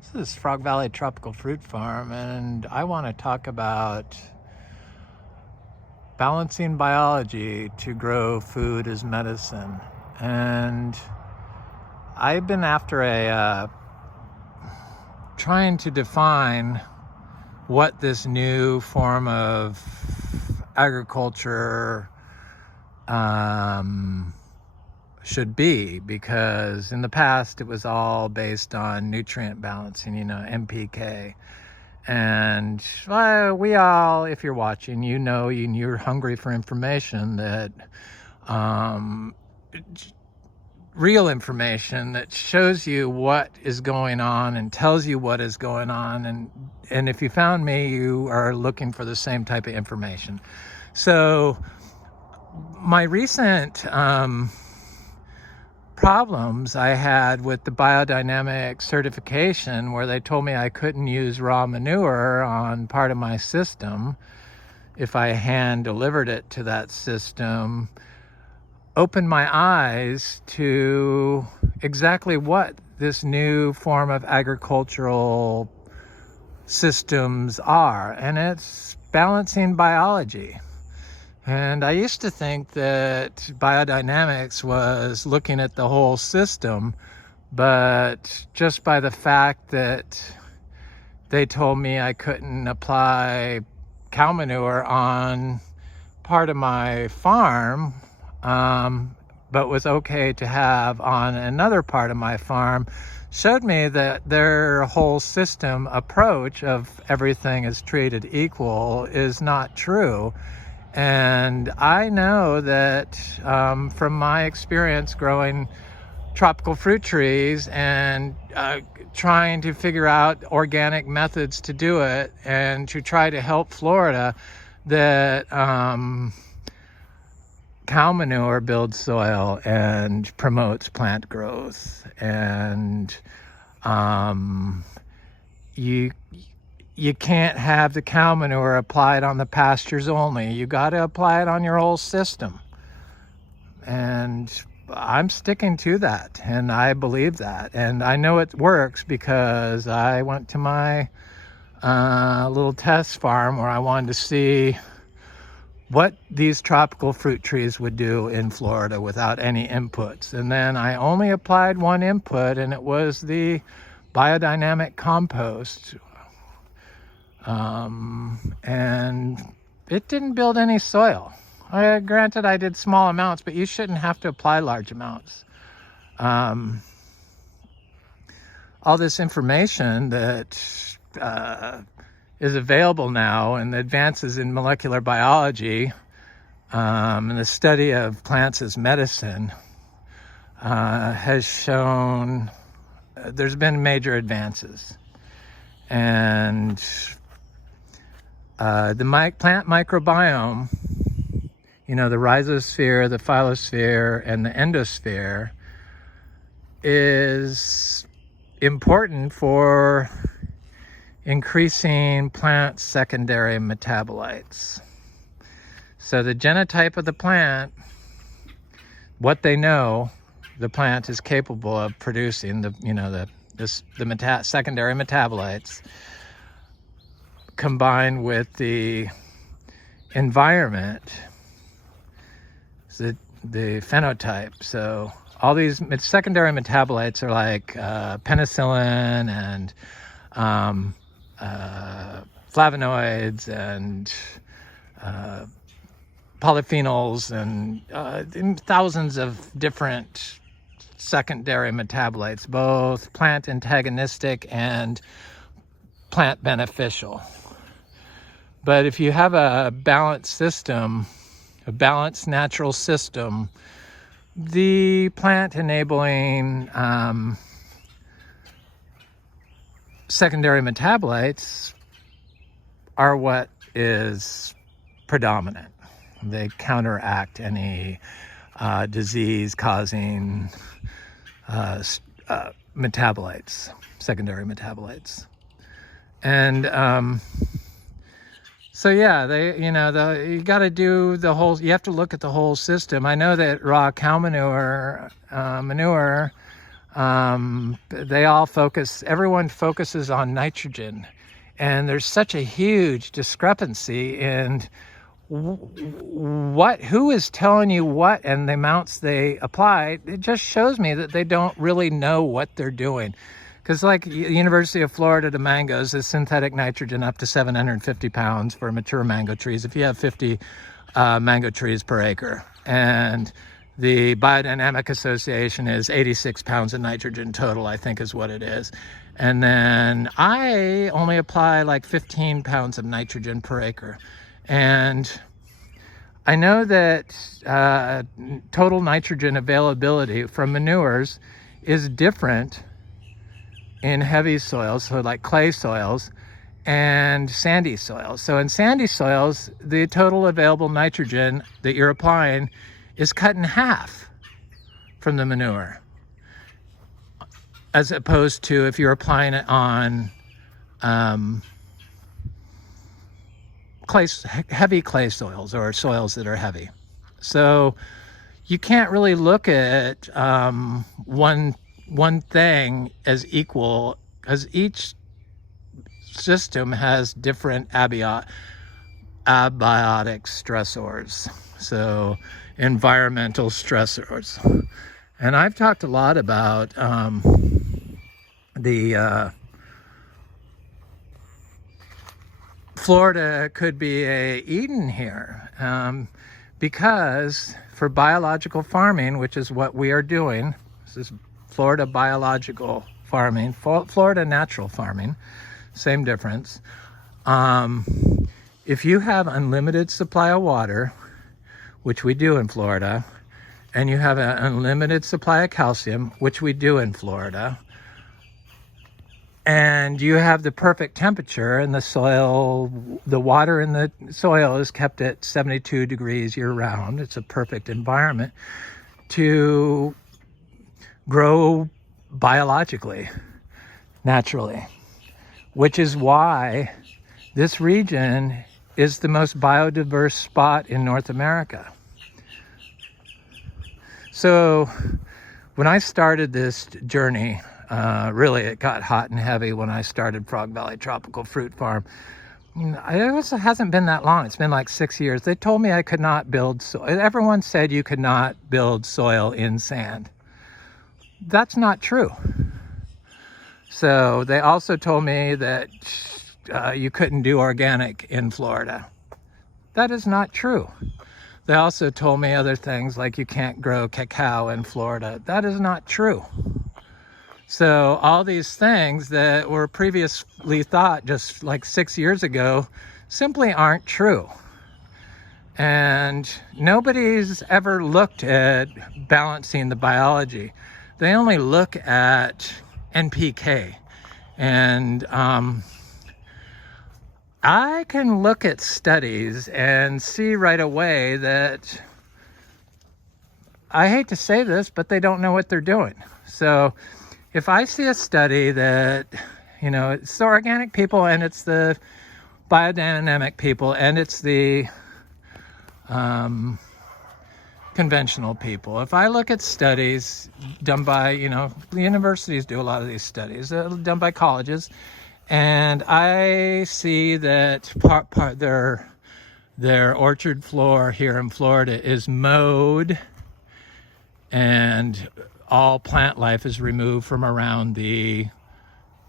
This is Frog Valley Tropical Fruit Farm, and I want to talk about balancing biology to grow food as medicine. And I've been after trying to define what this new form of agriculture should be, because in the past it was all based on nutrient balancing, NPK. And we all, if you're watching, you're hungry for information that real information that shows you what is going on and tells you what is going on. And if you found me, you are looking for the same type of information. So my recent problems I had with the biodynamic certification, where they told me I couldn't use raw manure on part of my system if I hand delivered it to that system, opened my eyes to exactly what this new form of agricultural systems are, and it's balancing biology. And I used to think that biodynamics was looking at the whole system, but just by the fact that they told me I couldn't apply cow manure on part of my farm, but was okay to have on another part of my farm, showed me that their whole system approach of everything is treated equal is not true. And I know that from my experience growing tropical fruit trees and trying to figure out organic methods to do it and to try to help Florida, that cow manure builds soil and promotes plant growth. And you can't have the cow manure applied on the pastures only. You got to apply it on your whole system. And I'm sticking to that, and I believe that. And I know it works because I went to my little test farm where I wanted to see what these tropical fruit trees would do in Florida without any inputs. And then I only applied one input, and it was the biodynamic compost. And it didn't build any soil. Granted, I did small amounts, but you shouldn't have to apply large amounts. All this information that is available now, and the advances in molecular biology and the study of plants as medicine has shown there's been major advances. And the plant microbiome, the rhizosphere, the phyllosphere, and the endosphere, is important for increasing plant secondary metabolites. So the genotype of the plant, what they know the plant is capable of producing, the secondary metabolites, combined with the environment, the phenotype. So all these secondary metabolites are like penicillin and flavonoids and polyphenols and thousands of different secondary metabolites, both plant antagonistic and plant beneficial. But if you have a balanced system, a balanced natural system, the plant enabling secondary metabolites are what is predominant. They counteract any disease causing metabolites, secondary metabolites. And so yeah, you got to do the whole, you have to look at the whole system. I know that raw cow manure Everyone focuses on nitrogen. And there's such a huge discrepancy in who is telling you what and the amounts they apply. It just shows me that they don't really know what they're doing. Because like University of Florida, the mangoes is synthetic nitrogen up to 750 pounds for mature mango trees if you have 50 mango trees per acre. And the Biodynamic Association is 86 pounds of nitrogen total, I think is what it is. And then I only apply like 15 pounds of nitrogen per acre. And I know that total nitrogen availability from manures is different in heavy soils, so like clay soils and sandy soils. So in sandy soils, the total available nitrogen that you're applying is cut in half from the manure, as opposed to if you're applying it on heavy clay soils or soils that are heavy. So you can't really look at one thing as equal, because each system has different abiotic stressors, so environmental stressors. And I've talked a lot about Florida could be a Eden here, because for biological farming, which is what we are doing, this is Florida biological farming, Florida natural farming, same difference. If you have unlimited supply of water, which we do in Florida, and you have an unlimited supply of calcium, which we do in Florida, and you have the perfect temperature in the soil, the water in the soil is kept at 72 degrees year round. It's a perfect environment to grow biologically, naturally, which is why this region is the most biodiverse spot in North America. So when I started this journey, really it got hot and heavy when I started Frog Valley Tropical Fruit Farm. It hasn't been that long. It's been like 6 years. They told me I could not build soil. Everyone said you could not build soil in sand. That's not true. So they also told me that you couldn't do organic in Florida. That is not true. They also told me other things like you can't grow cacao in Florida. That is not true. So all these things that were previously thought just like 6 years ago simply aren't true. And nobody's ever looked at balancing the biology. They only look at NPK. And I can look at studies and see right away that, I hate to say this, but they don't know what they're doing. So if I see a study that, it's the organic people and it's the biodynamic people and it's the conventional people. If I look at studies done by, the universities do a lot of these studies, done by colleges, and I see that their orchard floor here in Florida is mowed and all plant life is removed from around the,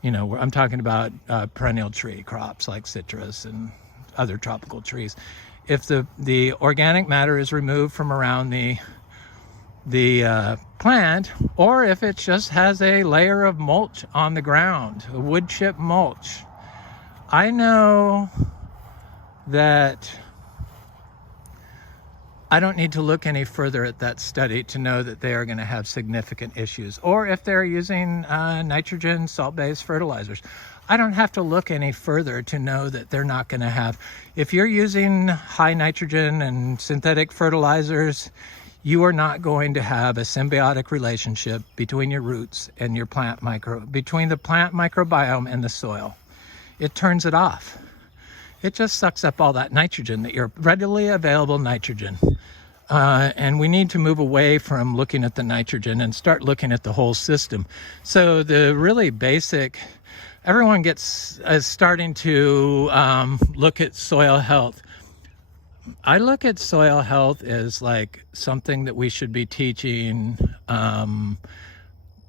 I'm talking about perennial tree crops like citrus and other tropical trees. If the organic matter is removed from around the plant, or if it just has a layer of mulch on the ground, a wood chip mulch, I know that I don't need to look any further at that study to know that they are going to have significant issues. Or if they're using nitrogen salt-based fertilizers, I don't have to look any further to know that they're not going to have. If you're using high nitrogen and synthetic fertilizers, you are not going to have a symbiotic relationship between your roots and your between the plant microbiome and the soil. It turns it off. It just sucks up all that nitrogen, that your readily available nitrogen. And we need to move away from looking at the nitrogen and start looking at the whole system. So the really basic, everyone is starting to look at soil health. I look at soil health as like something that we should be teaching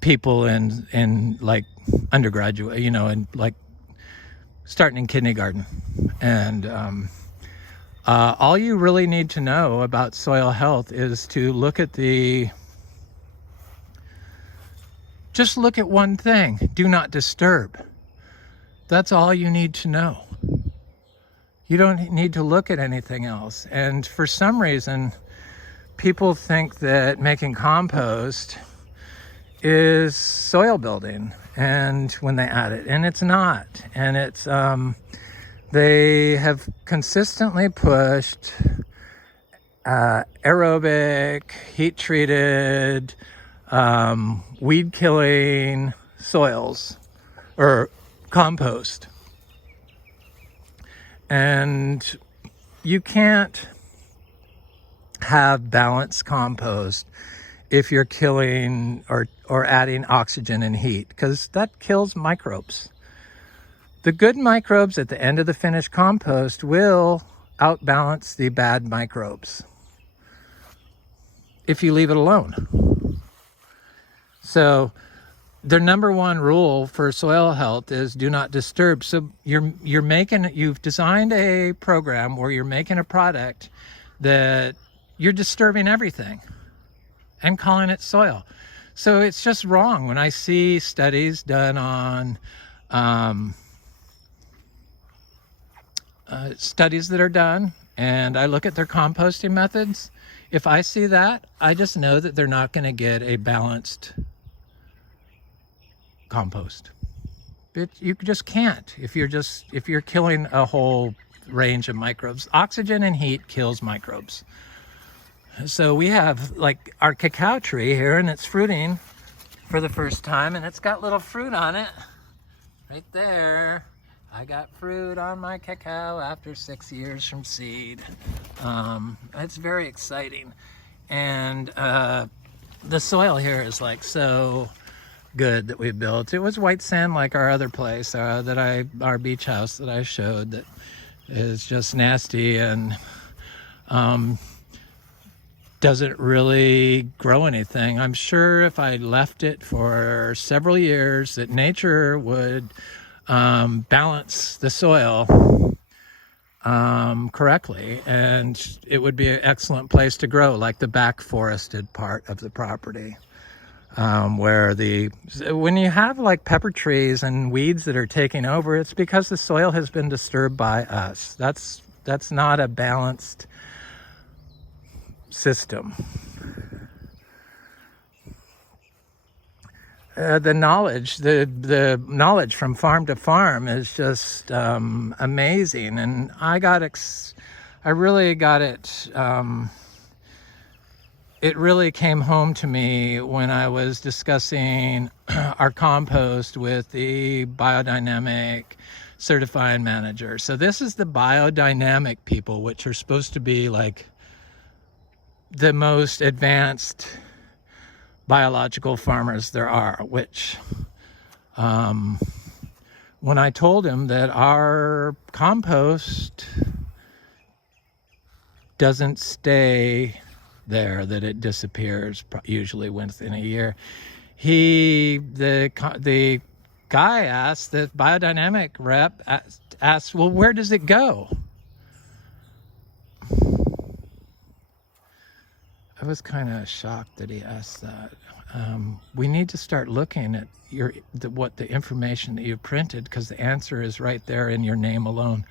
people in like undergraduate, and like starting in kindergarten. And all you really need to know about soil health is to look at just look at one thing: do not disturb. That's all you need to know. You don't need to look at anything else. And for some reason, people think that making compost is soil building, and when they add it, and it's not. And it's they have consistently pushed aerobic, heat-treated, weed-killing soils, or compost. And you can't have balanced compost if you're killing or adding oxygen and heat, because that kills microbes. The good microbes at the end of the finished compost will outbalance the bad microbes if you leave it alone. So the number one rule for soil health is do not disturb. So you've designed a program where you're making a product that you're disturbing everything and calling it soil. So it's just wrong. When I see studies done on studies that are done, and I look at their composting methods, if I see that, I just know that they're not going to get a balanced compost. You just can't if you're killing a whole range of microbes. Oxygen and heat kills microbes. So we have like our cacao tree here, and it's fruiting for the first time, and it's got little fruit on it right there. I got fruit on my cacao after 6 years from seed. It's very exciting. And the soil here is like so good that we built. It was white sand like our other place, our beach house that I showed, that is just nasty and doesn't really grow anything. I'm sure if I left it for several years that nature would balance the soil correctly, and it would be an excellent place to grow, like the back forested part of the property, where when you have like pepper trees and weeds that are taking over, it's because the soil has been disturbed by us. That's not a balanced system. The knowledge from farm to farm is just amazing, and I really got it. It really came home to me when I was discussing our compost with the biodynamic certifying manager. So this is the biodynamic people, which are supposed to be like the most advanced biological farmers there are, which when I told him that our compost doesn't stay there, that it disappears usually within a year, the guy asked, the biodynamic rep asked, well, where does it go? I was kind of shocked that he asked that. We need to start looking at what the information that you printed, because the answer is right there in your name alone.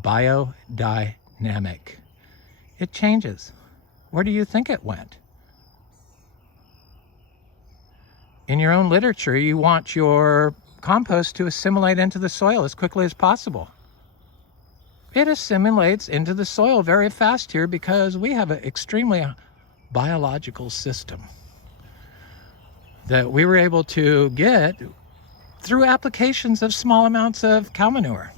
Biodynamic. It changes. Where do you think it went? In your own literature, you want your compost to assimilate into the soil as quickly as possible. It assimilates into the soil very fast here because we have an extremely biological system that we were able to get through applications of small amounts of cow manure.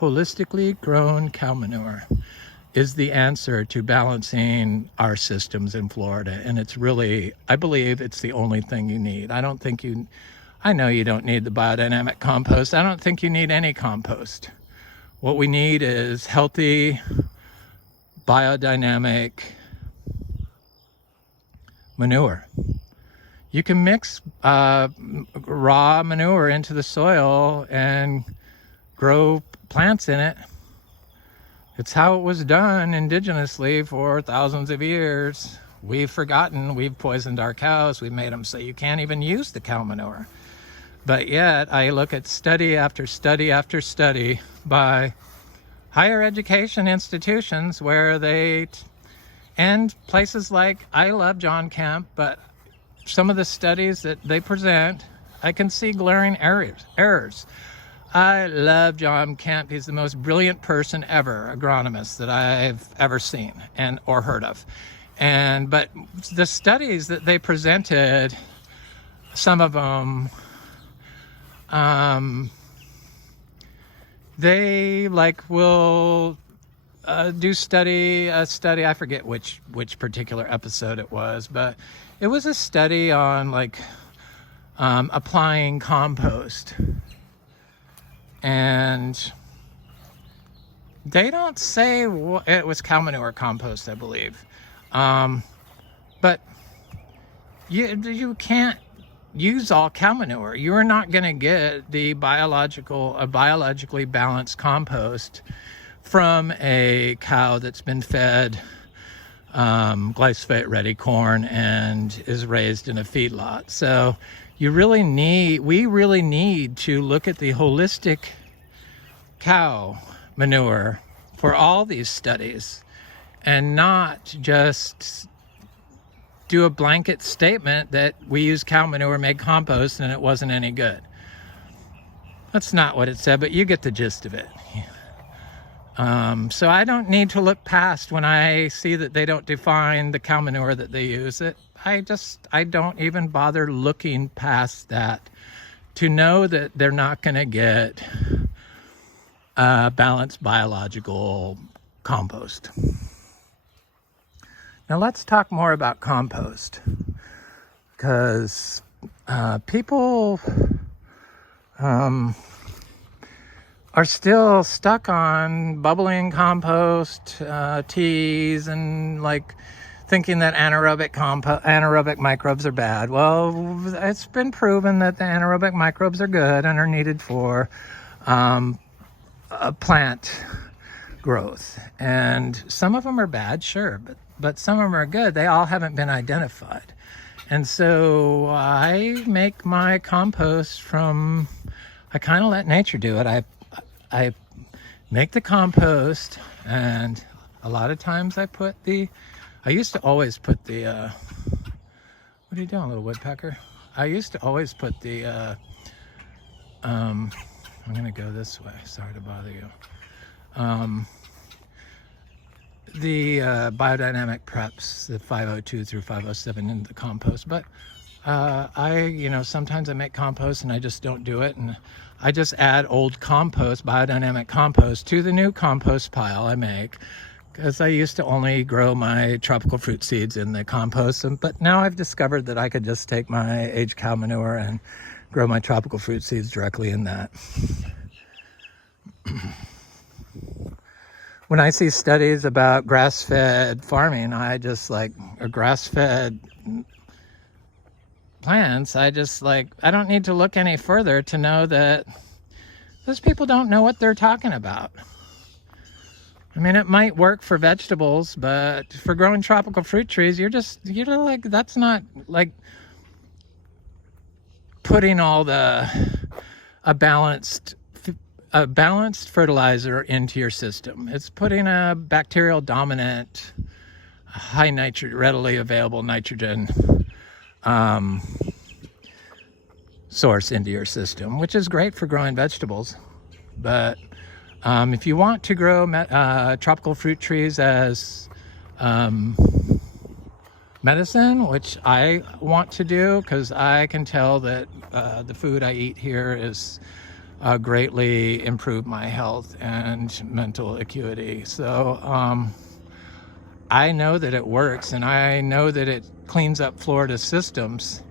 Holistically grown cow manure. is the answer to balancing our systems in Florida. And it's really, I believe it's the only thing you need. I know you don't need the biodynamic compost. I don't think you need any compost. What we need is healthy, biodynamic manure. You can mix raw manure into the soil and grow plants in it. It's how it was done indigenously for thousands of years. We've forgotten, we've poisoned our cows, we've made them so you can't even use the cow manure. But yet, I look at study after study after study by higher education institutions where and places like, I love John Kemp, but some of the studies that they present, I can see glaring errors. I love John Kemp. He's the most brilliant person ever, agronomist, that I've ever seen or heard of. But the studies that they presented, some of them, they will do a study, I forget which particular episode it was, but it was a study on applying compost. And they don't say it was cow manure compost, I believe. But you can't use all cow manure. You're not going to get the biologically balanced compost from a cow that's been fed glyphosate-ready corn and is raised in a feedlot. So we really need to look at the holistic cow manure for all these studies and not just do a blanket statement that we use cow manure, made compost, and it wasn't any good. That's not what it said, but you get the gist of it. So I don't need to look past when I see that they don't define the cow manure that they use. I don't even bother looking past that to know that they're not going to get balanced biological compost. Now let's talk more about compost, because people are still stuck on bubbling compost teas and thinking that anaerobic microbes are bad. Well, it's been proven that the anaerobic microbes are good and are needed for plant growth. And some of them are bad, sure, but some of them are good. They all haven't been identified. And so I make my compost I kind of let nature do it. I make the compost, and a lot of times I used to always put the, what are you doing, little woodpecker? I used to always put the, I'm going to go this way, sorry to bother you. The biodynamic preps, the 502 through 507 in the compost, but sometimes I make compost and I just don't do it, and I just add old compost, biodynamic compost, to the new compost pile I make, because I used to only grow my tropical fruit seeds in the compost, but now I've discovered that I could just take my aged cow manure and grow my tropical fruit seeds directly in that. When I see studies about grass-fed farming, or grass-fed plants, I don't need to look any further to know that those people don't know what they're talking about. I mean, it might work for vegetables, but for growing tropical fruit trees, that's not putting all a balanced fertilizer into your system. It's putting a bacterial dominant, high nitrogen, readily available nitrogen source into your system, which is great for growing vegetables. But if you want to grow tropical fruit trees as medicine, which I want to do, because I can tell that the food I eat here is greatly improved my health and mental acuity. So I know that it works, and I know that it cleans up Florida systems.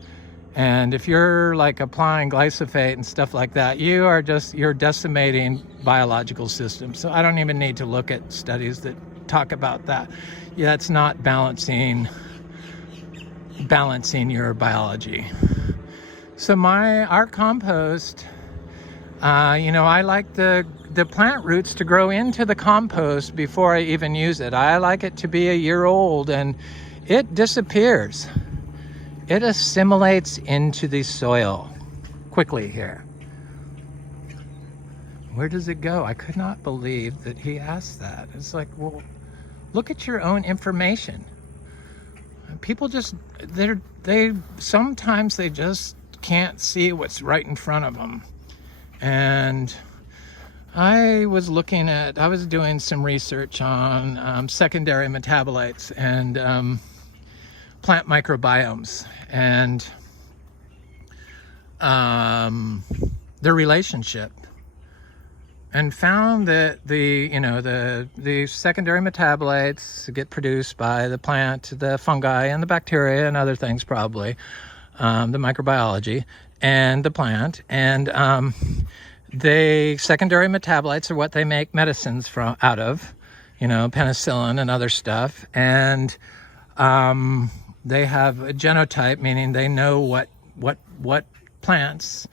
And if you're like applying glyphosate and stuff like that, you're decimating biological systems. So I don't even need to look at studies that talk about that. Yeah, it's not balancing your biology. So our compost, I like the plant roots to grow into the compost before I even use it. I like it to be a year old, and it disappears. It assimilates into the soil quickly here. Where does it go? I could not believe that he asked that. It's like, well, look at your own information. People sometimes they just can't see what's right in front of them. And I was doing some research on secondary metabolites and plant microbiomes and their relationship, and found that the secondary metabolites get produced by the plant, the fungi and the bacteria and other things, probably the microbiology and the plant, and the secondary metabolites are what they make medicines out of, penicillin and other stuff. And they have a genotype, meaning they know what plants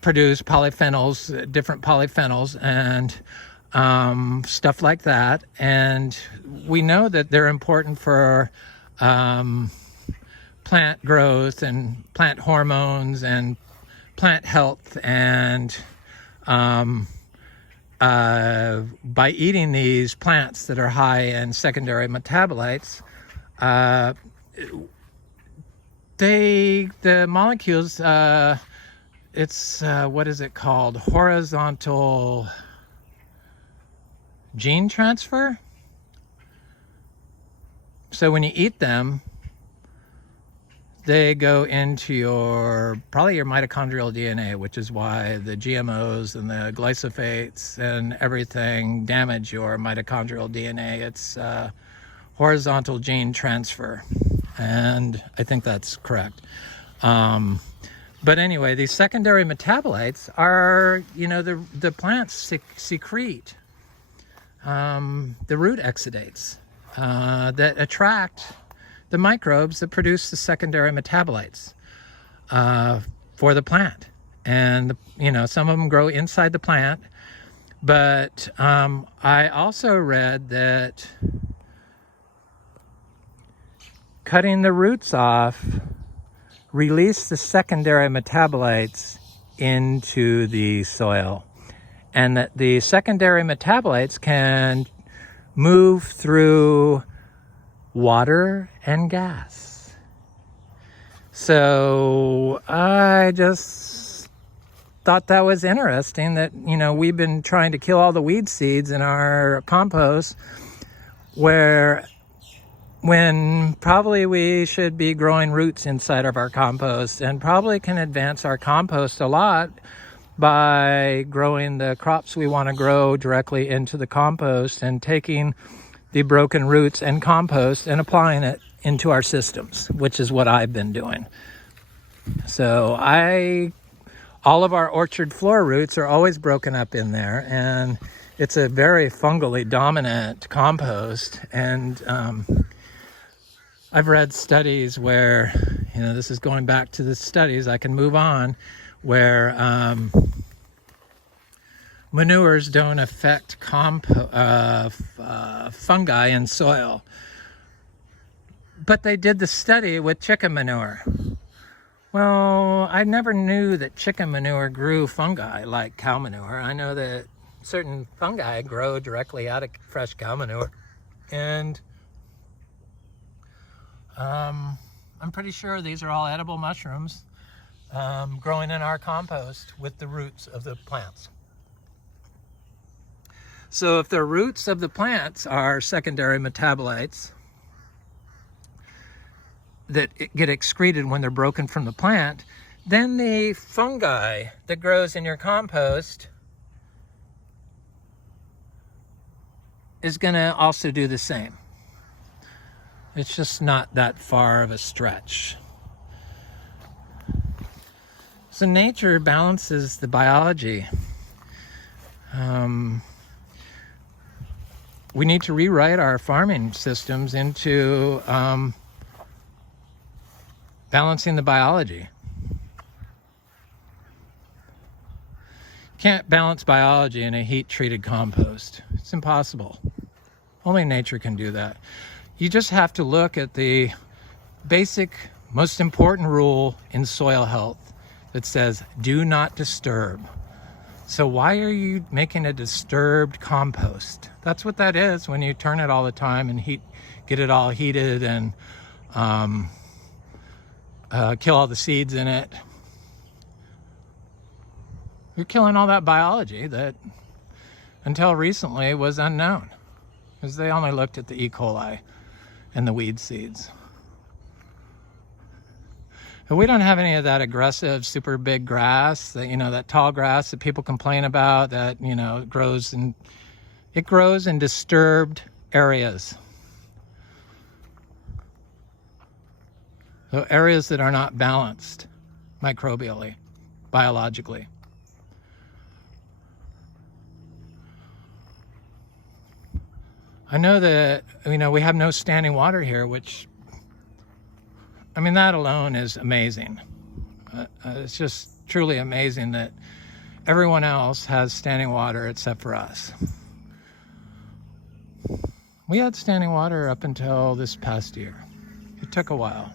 produce polyphenols, different polyphenols, and stuff like that. And we know that they're important for plant growth and plant hormones and plant health. And by eating these plants that are high in secondary metabolites, the molecules, it's what is it called? Horizontal gene transfer. So when you eat them, they go into probably your mitochondrial DNA, which is why the GMOs and the glyphosates and everything damage your mitochondrial DNA. It's horizontal gene transfer, and I think that's correct. But anyway, these secondary metabolites are, the plants secrete the root exudates that attract the microbes that produce the secondary metabolites for the plant. And, some of them grow inside the plant. But I also read that cutting the roots off release the secondary metabolites into the soil, and that the secondary metabolites can move through water and gas. So I just thought that was interesting that, we've been trying to kill all the weed seeds in our compost, when probably we should be growing roots inside of our compost, and probably can advance our compost a lot by growing the crops we want to grow directly into the compost, and taking the broken roots and compost and applying it into our systems, which is what I've been doing. So all of our orchard floor roots are always broken up in there, and it's a very fungally dominant compost. And I've read studies where, this is going back to the studies, I can move on, where manures don't affect fungi in soil. But they did the study with chicken manure. Well, I never knew that chicken manure grew fungi like cow manure. I know that certain fungi grow directly out of fresh cow manure. And I'm pretty sure these are all edible mushrooms growing in our compost with the roots of the plants. So if the roots of the plants are secondary metabolites that get excreted when they're broken from the plant, then the fungi that grows in your compost is going to also do the same. It's just not that far of a stretch. So nature balances the biology. We need to rewrite our farming systems into balancing the biology. Can't balance biology in a heat-treated compost. It's impossible. Only nature can do that. You just have to look at the basic, most important rule in soil health that says, do not disturb. So why are you making a disturbed compost? That's what that is when you turn it all the time and get it all heated and kill all the seeds in it. You're killing all that biology that until recently was unknown, because they only looked at the E. coli and the weed seeds. But we don't have any of that aggressive, super big grass, that, that tall grass that people complain about, that, grows in disturbed areas. So areas that are not balanced microbially, biologically. I know that, we have no standing water here, which, that alone is amazing. It's just truly amazing that everyone else has standing water except for us. We had standing water up until this past year. It took a while.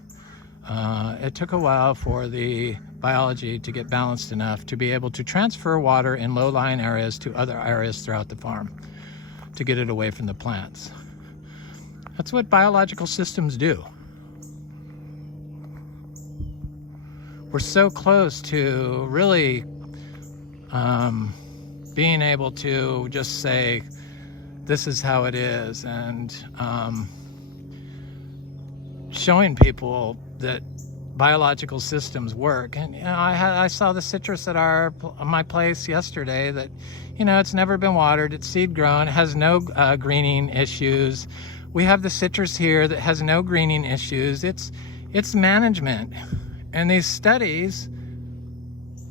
It took a while for the biology to get balanced enough to be able to transfer water in low-lying areas to other areas throughout the farm, to get it away from the plants. That's what biological systems do. We're so close to really being able to just say, this is how it is, and showing people that biological systems work. And I saw the citrus at my place yesterday that, it's never been watered, it's seed grown, it has no greening issues. We have the citrus here that has no greening issues. It's management. And these studies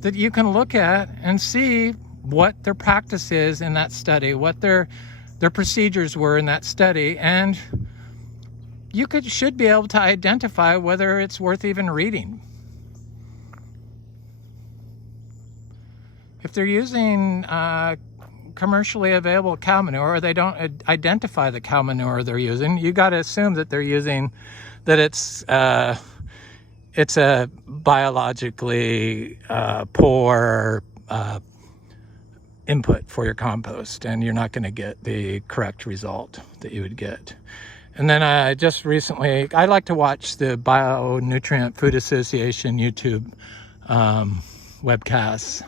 that you can look at and see what their practice is in that study, what their procedures were in that study, and you should be able to identify whether it's worth even reading. If they're using commercially available cow manure, or they don't identify the cow manure they're using, you got to assume that they're using, that it's a biologically poor input for your compost, and you're not going to get the correct result that you would get. And then I like to watch the Bionutrient Food Association YouTube webcasts.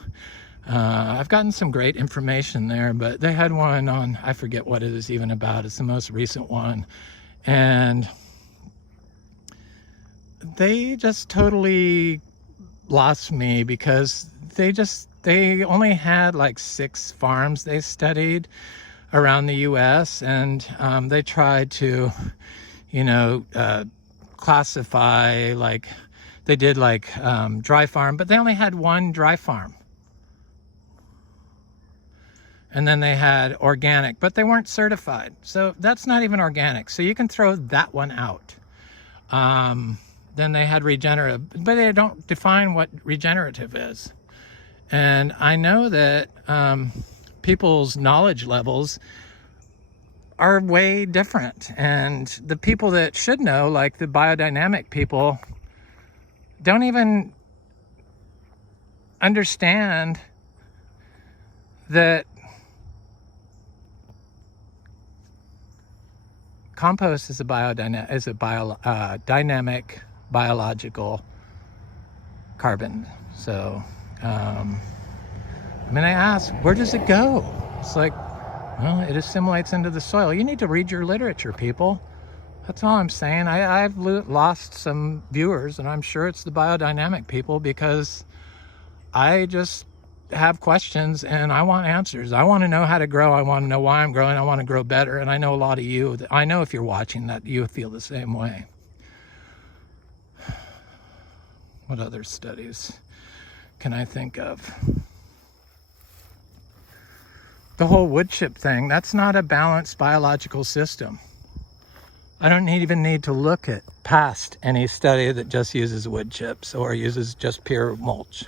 I've gotten some great information there, but they had one on, I forget what it is even about. It's the most recent one. And they just totally lost me, because they only had like 6 farms they studied around the US, and they tried to, classify, like they did like dry farm, but they only had 1 dry farm. And then they had organic, but they weren't certified. So that's not even organic. So you can throw that one out. Then they had regenerative, but they don't define what regenerative is. And I know that people's knowledge levels are way different. And the people that should know, like the biodynamic people, don't even understand that compost is a dynamic biological carbon. So, I ask, where does it go? It's like, well, it assimilates into the soil. You need to read your literature, people. That's all I'm saying. I've lost some viewers, and I'm sure it's the biodynamic people, because I just have questions and I want answers. I want to know how to grow. I want to know why I'm growing. I want to grow better. And I know a lot of you, I know if you're watching that you feel the same way. What other studies can I think of? The whole wood chip thing, that's not a balanced biological system. I don't even need to look at past any study that just uses wood chips or uses just pure mulch.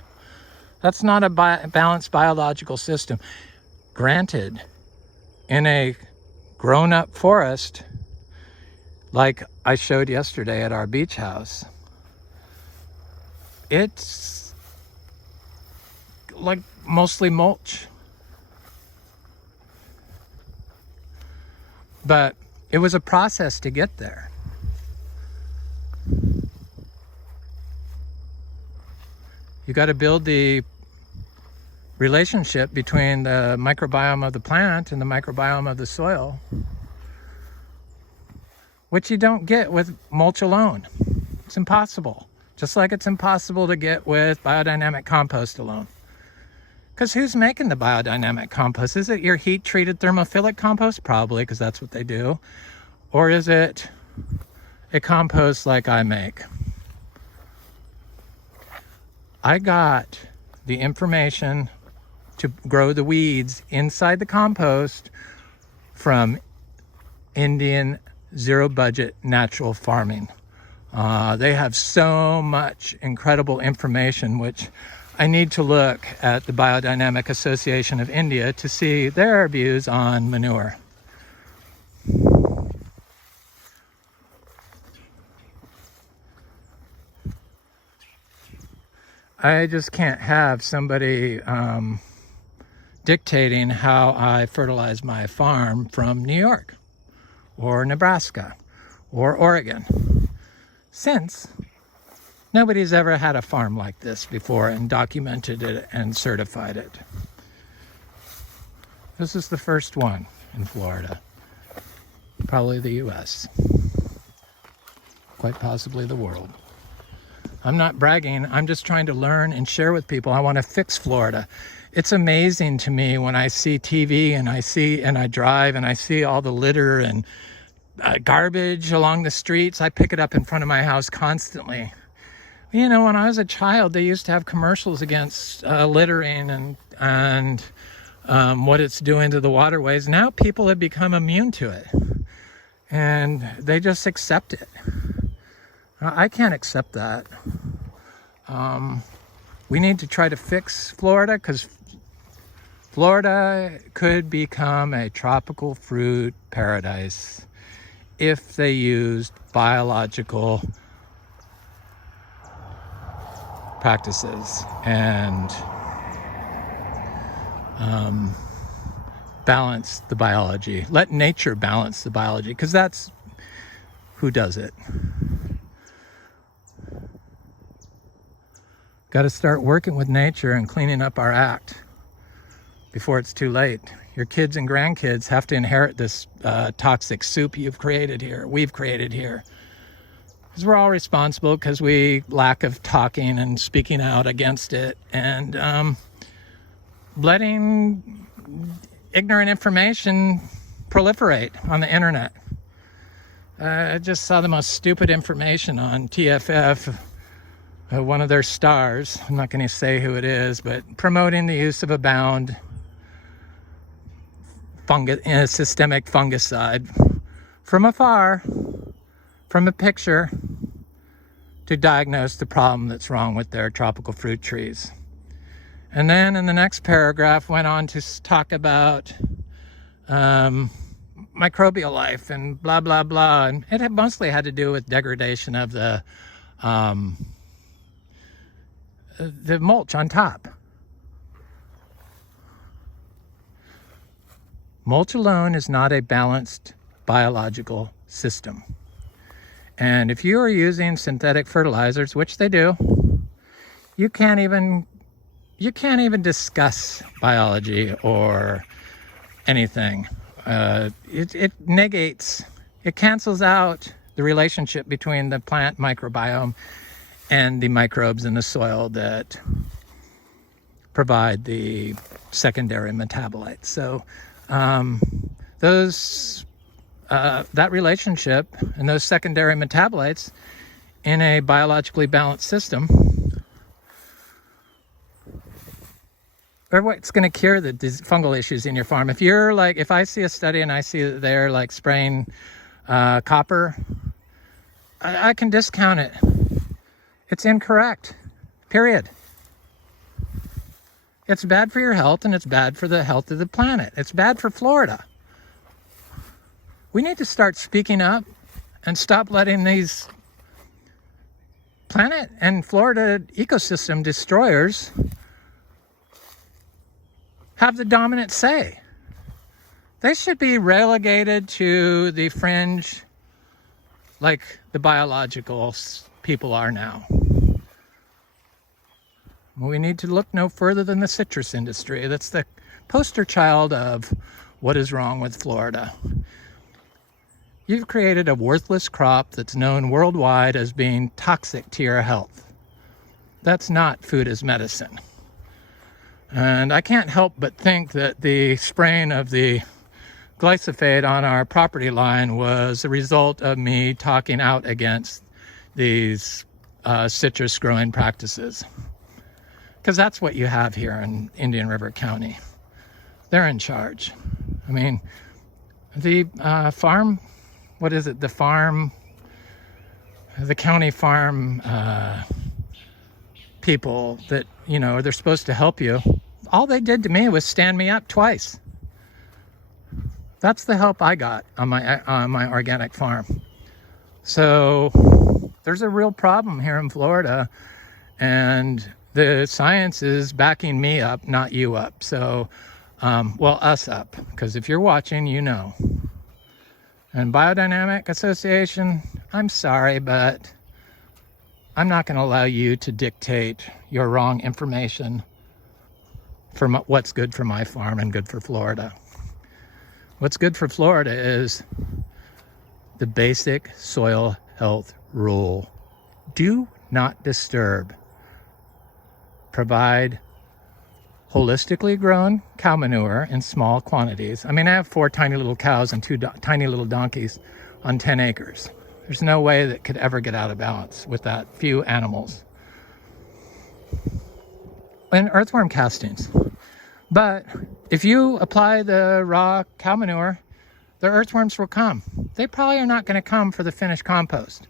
That's not a balanced biological system. Granted, in a grown-up forest, like I showed yesterday at our beach house, it's like mostly mulch. But it was a process to get there. You got to build the relationship between the microbiome of the plant and the microbiome of the soil, which you don't get with mulch alone. It's impossible. Just like it's impossible to get with biodynamic compost alone. Because who's making the biodynamic compost? Is it your heat-treated thermophilic compost? Probably, because that's what they do. Or is it a compost like I make? I got the information to grow the weeds inside the compost from Indian zero-budget natural farming. They have so much incredible information, which I need to look at the Biodynamic Association of India to see their views on manure. I just can't have somebody dictating how I fertilize my farm from New York or Nebraska or Oregon, since nobody's ever had a farm like this before and documented it and certified it. This is the first one in Florida, probably the US, quite possibly the world. I'm not bragging, I'm just trying to learn and share with people. I want to fix Florida. It's amazing to me when I see TV and I drive and I see all the litter and garbage along the streets. I pick it up in front of my house constantly. You know, when I was a child, they used to have commercials against littering and what it's doing to the waterways. Now people have become immune to it and they just accept it. I can't accept that. We need to try to fix Florida, because Florida could become a tropical fruit paradise if they used biological practices and balance the biology. Let nature balance the biology, because that's who does it. Got to start working with nature and cleaning up our act before it's too late. Your kids and grandkids have to inherit this toxic soup we've created here. Because we're all responsible, because we lack of talking and speaking out against it, and letting ignorant information proliferate on the internet. I just saw the most stupid information on TFF. One of their stars, I'm not going to say who it is, but promoting the use of a bound systemic fungicide from afar, from a picture, to diagnose the problem that's wrong with their tropical fruit trees. And then in the next paragraph went on to talk about microbial life and blah, blah, blah. And it had mostly had to do with degradation of the mulch on top. Mulch alone is not a balanced biological system. And if you are using synthetic fertilizers, which they do, you can't even discuss biology or anything. It negates, it cancels out the relationship between the plant microbiome and the microbes in the soil that provide the secondary metabolites. So that relationship and those secondary metabolites in a biologically balanced system are what's going to cure the fungal issues in your farm. If I see a study and I see that they're like spraying copper, I can discount it. It's incorrect, period. It's bad for your health, and it's bad for the health of the planet. It's bad for Florida. We need to start speaking up and stop letting these planet and Florida ecosystem destroyers have the dominant say. They should be relegated to the fringe like the biological people are now. We need to look no further than the citrus industry. That's the poster child of what is wrong with Florida. You've created a worthless crop that's known worldwide as being toxic to your health. That's not food as medicine. And I can't help but think that the spraying of the glyphosate on our property line was a result of me talking out against these citrus growing practices. Because that's what you have here in Indian River County. They're in charge. I mean, the farm, what is it? The county farm people that, they're supposed to help you. All they did to me was stand me up twice. That's the help I got on my organic farm. So there's a real problem here in Florida, and the science is backing me up, not you up. So, us up, because if you're watching, you know. And Biodynamic Association, I'm sorry, but I'm not going to allow you to dictate your wrong information for what's good for my farm and good for Florida. What's good for Florida is the basic soil health rule. Do not disturb. Provide holistically grown cow manure in small quantities. I mean, I have 4 tiny little cows and 2 tiny little donkeys on 10 acres. There's no way that could ever get out of balance with that few animals. And earthworm castings. But if you apply the raw cow manure, the earthworms will come. They probably are not going to come for the finished compost.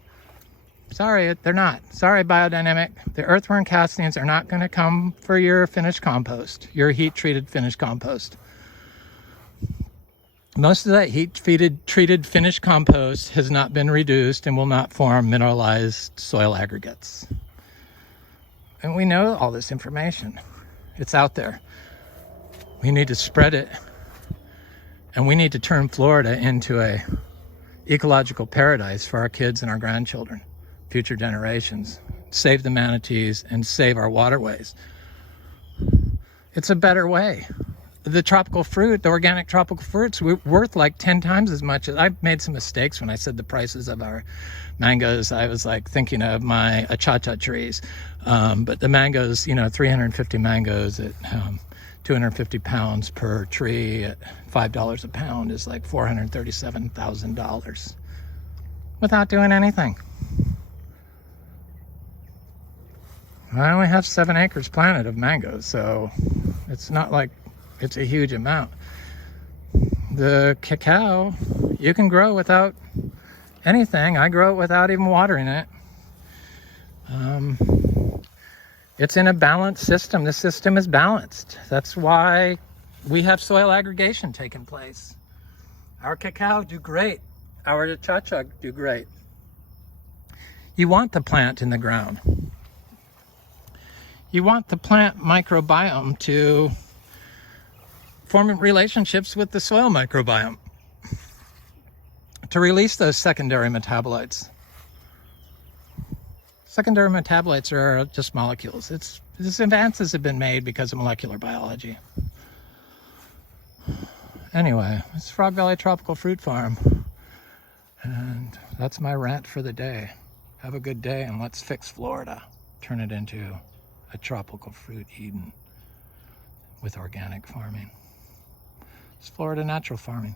Sorry, they're not. Sorry, Biodynamic. The earthworm castings are not going to come for your finished compost, your heat-treated finished compost. Most of that heat-treated finished compost has not been reduced and will not form mineralized soil aggregates. And we know all this information. It's out there. We need to spread it, and we need to turn Florida into a ecological paradise for our kids and our grandchildren, future generations. Save the manatees and save our waterways. It's a better way. The tropical fruit, the organic tropical fruits, we're worth like 10 times as much. I made some mistakes when I said the prices of our mangoes. I was like thinking of my achacha trees. But the mangoes, 350 mangoes at 250 pounds per tree at $5 a pound is like $437,000 without doing anything. I only have 7 acres planted of mangoes, so it's not like it's a huge amount. The cacao, you can grow without anything. I grow it without even watering it. It's in a balanced system. The system is balanced. That's why we have soil aggregation taking place. Our cacao do great. Our cha-cha do great. You want the plant in the ground. You want the plant microbiome to form relationships with the soil microbiome to release those secondary metabolites. Secondary metabolites are just molecules. These advances have been made because of molecular biology. Anyway, it's Frog Valley Tropical Fruit Farm. And that's my rant for the day. Have a good day, and let's fix Florida. Turn it into a tropical fruit Eden with organic farming. It's Florida natural farming.